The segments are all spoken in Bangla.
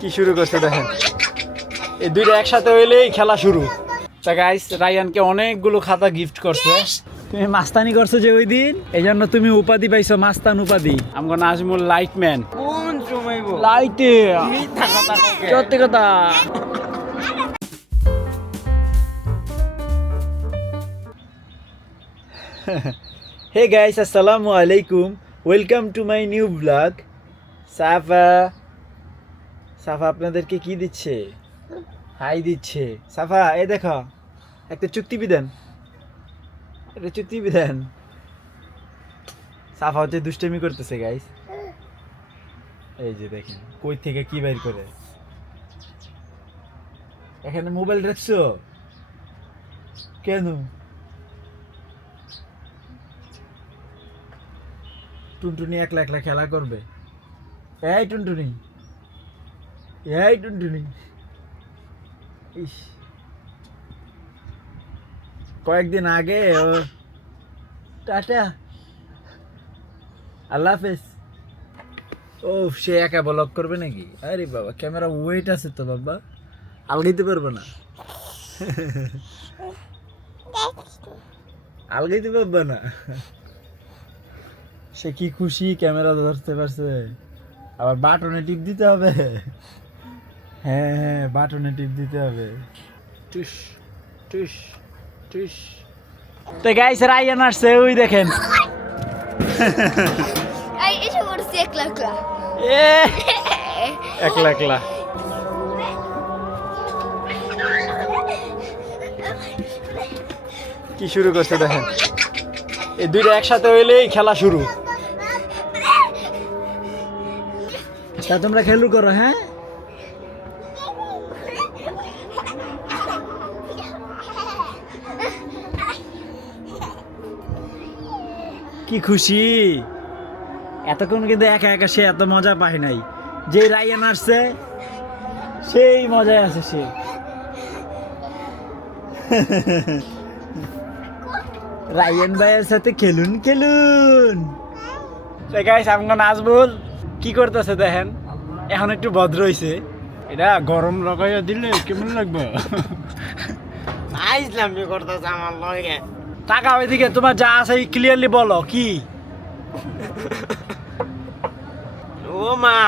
কি শুরু করছে দেখেন, এই দুইটা একসাথে হইলেই খেলা শুরু। তা গাইস, রায়ানকে অনেকগুলো খাতা গিফট করছে। তুমি মাস্তানি করছো যে ওই দিন, এই জন্য তুমি উপাধি পাইছো, মাস্তান উপাধি। আমগো নাজমুল লাইটম্যান। কোন সময় লাইটে মিথ্যা কথা ককে সত্যি কথা। হে গাইস, আসসালামু আলাইকুম, welcome to my new blog. Safa Safa আপনাদেরকে কি দিচ্ছে? হাই দিচ্ছে। সাফা এই দেখো, একটা চুক্তি বিধান, একটা চুক্তি বিধান। সাফা হচ্ছে দুষ্টামি করতেছে গাইস, এই যে দেখেন কই থেকে কি বের করে। এখানে মোবাইল রাখছো কেন? টুনটুনি একলা একলা খেলা করবে। এই টুনটুনি, এই টুনটুনি, ইস, কয়েকদিন আগে ও টাটা আল্লাহ হাফেজ। ও সে একা ব্লগ করবে নাকি? আরে বাবা, ক্যামেরা ওয়েট আছে তো বাবা, আলগাইতে পারবো না। আলগাইতে পারবো না। সে কি খুশি ক্যামেরা ধরতে পারছে। আবার বাটনে টিপ দিতে হবে। হ্যাঁ হ্যাঁ, বাটনে টিপ দিতে হবে। টুস টুস টুস। তো গাইস, রায়ান আসছে, ওই দেখেন। এই এসে পড়ছি একলা একলা। এ একলা একলা। কি শুরু করছে দেখেন, এই দুইটা একসাথে হইলেই খেলা শুরু। তা তোমরা খেলু করো। হ্যাঁ, কি খুশি। এতক্ষণ কিন্তু একা একা সে এত মজা পায় নাই। যে রায়ান আসছে সেই মজায় আছে সে। রায়ান ভাইয়ের সাথে খেলুন খেলুন। গাইস, আপনার নাজবুল কি করতেছে দেখেন, এখন একটু ভদ্র হইছে। এটা গরম লাগাইয়া দিলে কেমন লাগবে? আইসলামি করতেছে আমার লগে। টাকা ওইদিকে তোমার যা আছে ক্লিয়ারলি বলো কি। ও মা,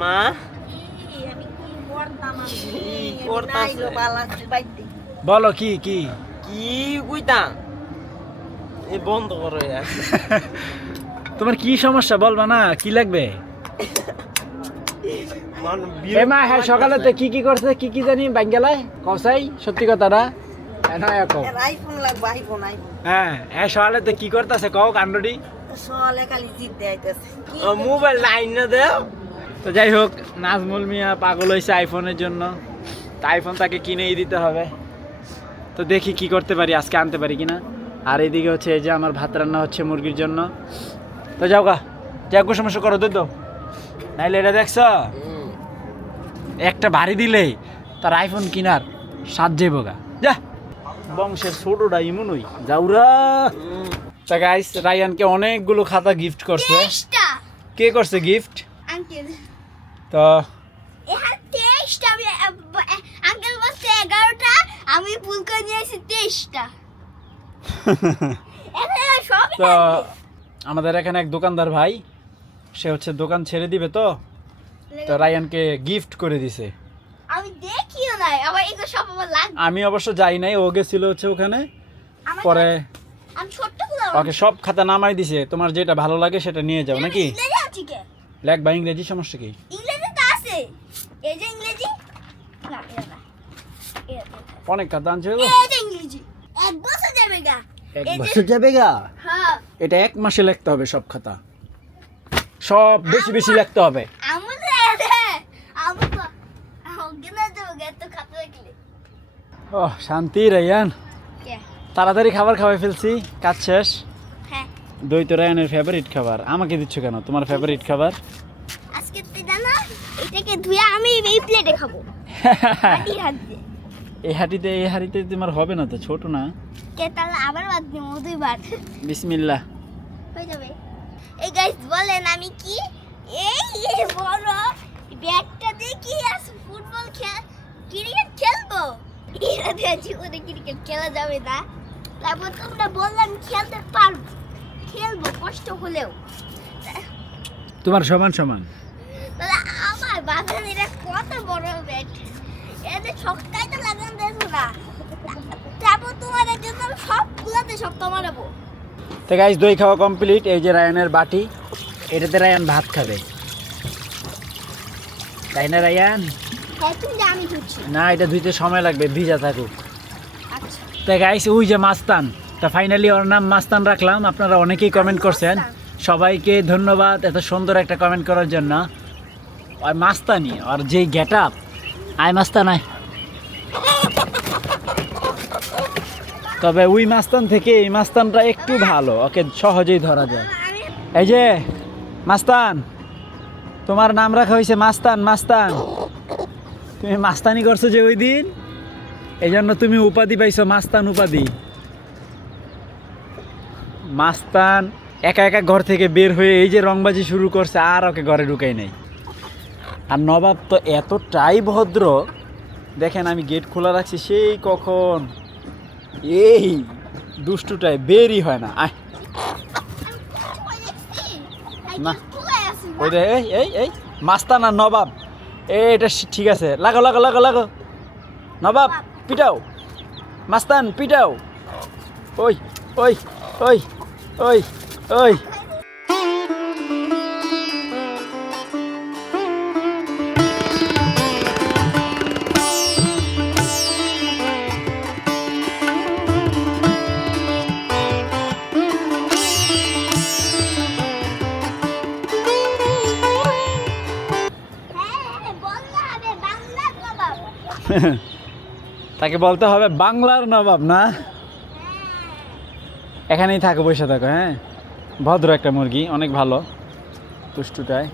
মা বলো কি কি কি কইতাম? এই বন্ধ করো। তোমার কি সমস্যা বলবা না, কি লাগবে? এ মা, হ্যাঁ সকালেতে কি কি করছে, কি কি জানি বাঙ্গালায় কসাই, সত্যি কথাটা। আইফোন লাগবে, আইফোন আইফোন হ্যাঁ হ্যাঁ, সকালেতে কি করতেছে কও কাণ্ডটি। সলে খালি জিদ দেখাইতেছে। মোবাইল লাইন না দেও। তো যাই হোক, নাজমুল মিয়া পাগল হয়েছে আইফোনের জন্য। তা আইফোন তাকে কিনেই দিতে হবে। তো দেখি কি করতে পারি, আজকে আনতে পারি কিনা। আর এইদিকে হচ্ছে এই যে আমার ভাত রান্না হচ্ছে মুরগির জন্য। তো যাও গা, যা সমস্যা করো দুধ দাও, নাইলে এটা দেখছ একটা বাড়ি দিলেই তার আইফোন কিনার সাত যাইব গা। যা, বংশের ছোটটা ইমনই যাওরা। তা গাইস, রায়ানকে অনেকগুলো খাতা গিফট করছে। তেইশটা কে করছে গিফট? আঙ্কেল। তো এখানে 23টা। আমি আঙ্কেল বলছে 11টা, আমি ভুল করে নিয়েছি 23টা। এখানে সব তো আমাদের এখানে এক দোকানদার ভাই, সে হচ্ছে দোকান ছেড়ে দিবে। তো রায়ানকে গিফট করে দিছে। আমি দেখিও নাই, আমার এগুলো সব আমার লাগবে। আমি অবশ্য যাই নাই, ও গেছিল হচ্ছে ওখানে। পরে আমি ছোট্টগুলো ওকে সব খাতা নামাই দিছে, তোমার যেটা ভালো লাগে সেটা নিয়ে যাও নাকি। ইংরেজি আছে কি? লেখ বা ইংরেজি, সমস্যা কি? ইংরেজি তো আছে, এই যে ইংরেজি। না এটা না, এটা অনেক খাতা আনছে গো। এই যে ইংরেজি। এক বছর যাবে গা। এক এই যে- বছর যাবে গা। হ্যাঁ, এটা এক মাসে লিখতে হবে সব খাতা, সব বেশি বেশি লিখতে হবে। আমি রে আমি তো গেলে যাবো গে তো খাতা রাখলে। ও শান্তি রায়ান, কে? তাড়াতাড়ি খাবার খাওয়াই ফেলছি, কাজ শেষ। হ্যাঁ, দই তো রায়ানের ফেভারিট খাবার। আমাকে দিচ্ছ কেন তোমার ফেভারিট খাবার? আজকে তুই জানা এটাকে ধুয়ে আমি এই প্লেটে খাবো। এই হাত দিয়ে। এই হাঁড়িতে তোমার হবে না তো, ছোট না। কে তাহলে আবার বাদ দিবো দুইবার। বিসমিল্লাহ। হয়ে যাবে। এই গাইস বলেন আমি কি এই বড় খেলা যাবে না, তারপর তোমরা বললাম খেলতে পারবো, খেলবো কষ্ট হলেও। তোমার সমান সমান। তাহলে আমার বাঙালিরা কত বড় ব্যাট, এদের ছক্কাই তো লাগান দেবো না, তারপর তোমাদের জন্য সব গুলাতে সব মারাবো। তো গাইস দই খাওয়া কমপ্লিট। এই যে রায়ানের বাটি, এটাতে রায়ান ভাত খাবে, তাই না রায়ান? হ্যাঁ তুমি আমি ধুচ্ছি। না, এটা ধুইতে সময় লাগবে, ভিজা থাকুক। আচ্ছা তো গাইস ওই যে মাস্তান, তা ফাইনালি ওর নাম মাস্তান রাখলাম। আপনারা অনেকেই কমেন্ট করছেন, সবাইকে ধন্যবাদ এত সুন্দর একটা কমেন্ট করার জন্য। আর মাস্তানি আর যেই গেট আপ, আয় মাস্তান আয়। তবে ওই মাস্তান থেকে এই মাস্তানটা একটু ভালো, ওকে সহজেই ধরা যায়। আমি এই যে মাস্তান, তোমার নাম রাখা হয়েছে মাস্তান। মাস্তান, তুমি মাস্তানি করছো যে ওই দিন, এই জন্য তুমি উপাধি পাইছো মাস্তান উপাধি। মাস্তান একা একা ঘর থেকে বের হয়ে এই যে রংবাজি শুরু করছে, আর ওকে ঘরে ঢুকাই নাই। আর নবাব তো এতটাই ভদ্র, দেখেন আমি গেট খোলা রাখছি সেই কখন, এই দুষ্টুটাই বেরই হয় না। আয় না, ওই রে, এই এই এই মাস্তান আর নবাব, এটা ঠিক আছে, লাগো লাগো লাগো লাগো। নবাব পিটাও, মাস্তান পিটাও। ওই ওই ওই ওই ওই। তাকে বলতে হবে বাংলার নবাব না। এখানেই থাকো, বসে থাকো। হ্যাঁ, ভদ্র একটা মুরগি, অনেক ভালো তুষ্টুটায়।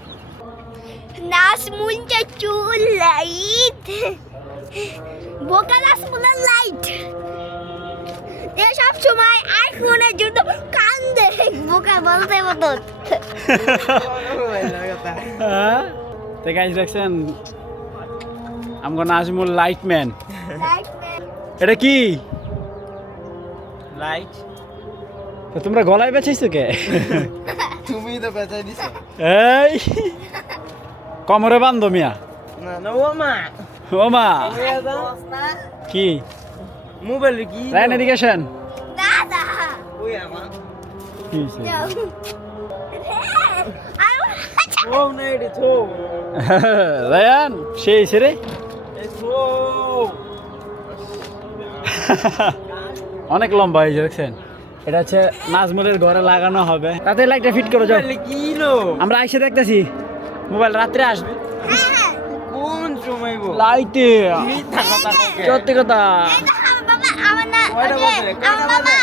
নাসমুনটা চুল লাইট, বোকা নাসমুনের লাইট, এ সব সময় আইফোনের জন্য কান্দে, বোকা বলতে মতো। তো গাইস দেখছেন, আমগো নাজমুল লাইট ম্যান। এটা কি লাইট তো তোমরা গলায় বেচাইছো কে? তুমি তো বেচাই দিছো। এই কমরে বান্ধো মিয়া। না না ও মা, ও মা কি মোবাইল কি রায়ন এডুকেশন দাদা ওই আমার কি হইছে? ও না এটা তো রায়ান সেই ছেড়ে এই তো অনেক লম্বা হয়েছে দেখছেন। এটা হচ্ছে নাজমুলের ঘরে লাগানো হবে, তাতে লাইটটা ফিট করে যাও। মোবাইল কি লো আমরা আইসে দেখতেছি মোবাইল রাত্রে আসবে। কোন সময় গো লাইটে মিথ্যা কথা ককে সত্যি কথা। কয়টা বাজে? কয়টা বাজে?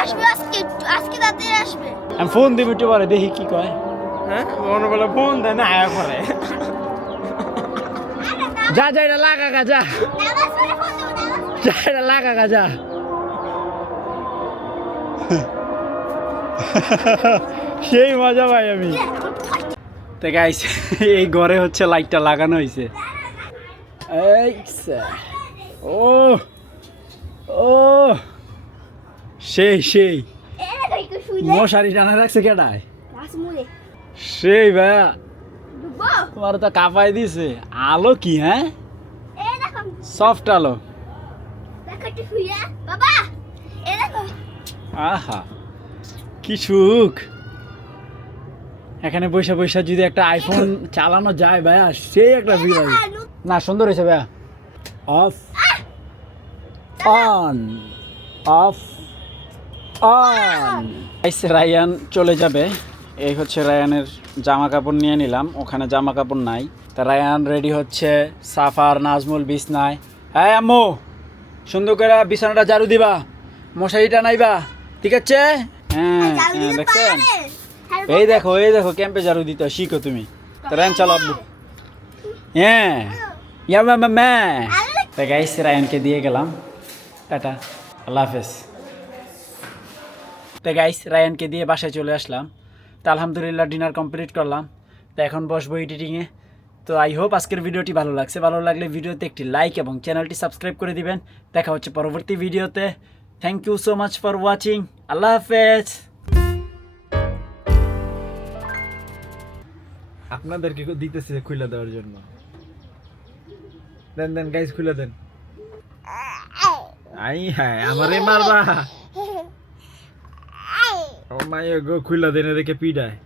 আসবে আজকে, আজকে তাড়াতাড়ি আসবে। আমি ফোন দিব একটু পরে, দেখি কি কয়। হ্যাঁ ওনো বলে ফোন দেয় না আয়া করে যা যা এটা লাগা গা, যা নামাজ পড়ে ফোন দেবো, নামাজ পড়ে। যা এটা লাগা গা, যা। সেই মজা পাই আমি। তো গাইস এই ঘরে হচ্ছে লাইটটা লাগানো হয়েছে। এই ও ও সেই সেই এ দেখো একটু শুইলে মশারি টানা রাখছে কেডায়? নাসমুলে সেই ভাইয়া, ডুবো। তোমার তো কাঁপাই দিছে। আলো কি? হ্যাঁ, এ দেখো, সফট আলো। দেখো একটু শুইয়া বাবা, এ দেখো। আহা কি সুখ। এখানে বসে বসে যদি একটা আইফোন চালানো যায় ভাইয়া, সেই একটা বিরাট। না সুন্দর হয়েছে ভাইয়া। Off on off on. Ryan চলে যাবে, এই হচ্ছে রায়ানের জামা কাপড় নিয়ে নিলাম, ওখানে জামা কাপড় নাই। তা রায়ান রেডি হচ্ছে, সাফার নাজমুল বিছনায়। হ্যাঁ আম্মু, সুন্দর করে বিছানাটা ঝাড়ু দিবা, মশারিটা নাইবা, ঠিক আছে? হ্যাঁ হ্যাঁ দেখছেন, এই দেখো এই দেখো ক্যাম্পে ঝাড়ু দিতে হয়, শিখো তুমি। তো রায়ান চলো আব্বু। হ্যাঁ ইয়া মা। তো গাইস রায়ানকে দিয়ে গেলাম, টাটা, আল্লাহ হাফেজ। তো গাইস রায়ানকে দিয়ে বাসায় চলে আসলাম। তো আলহামদুলিল্লাহ ডিনার কমপ্লিট করলাম। তো এখন বসবো এডিটিংয়ে। তো আই হোপ আজকের ভিডিওটি ভালো লাগছে, ভালো লাগলে ভিডিওতে একটি লাইক এবং চ্যানেলটি সাবস্ক্রাইব করে দিবেন। দেখা হচ্ছে পরবর্তী ভিডিওতে। Thank you so much for watching. আল্লাহ হাফেজ। আপনাদেরকে দিতেছে খুলে দেওয়ার জন্য। দেন দেন গাইস, খুলে দেন। আই হ্যাঁ, আমারে মারবা। ও মাই গো, খুলে দেন, এদিকে পিডায়।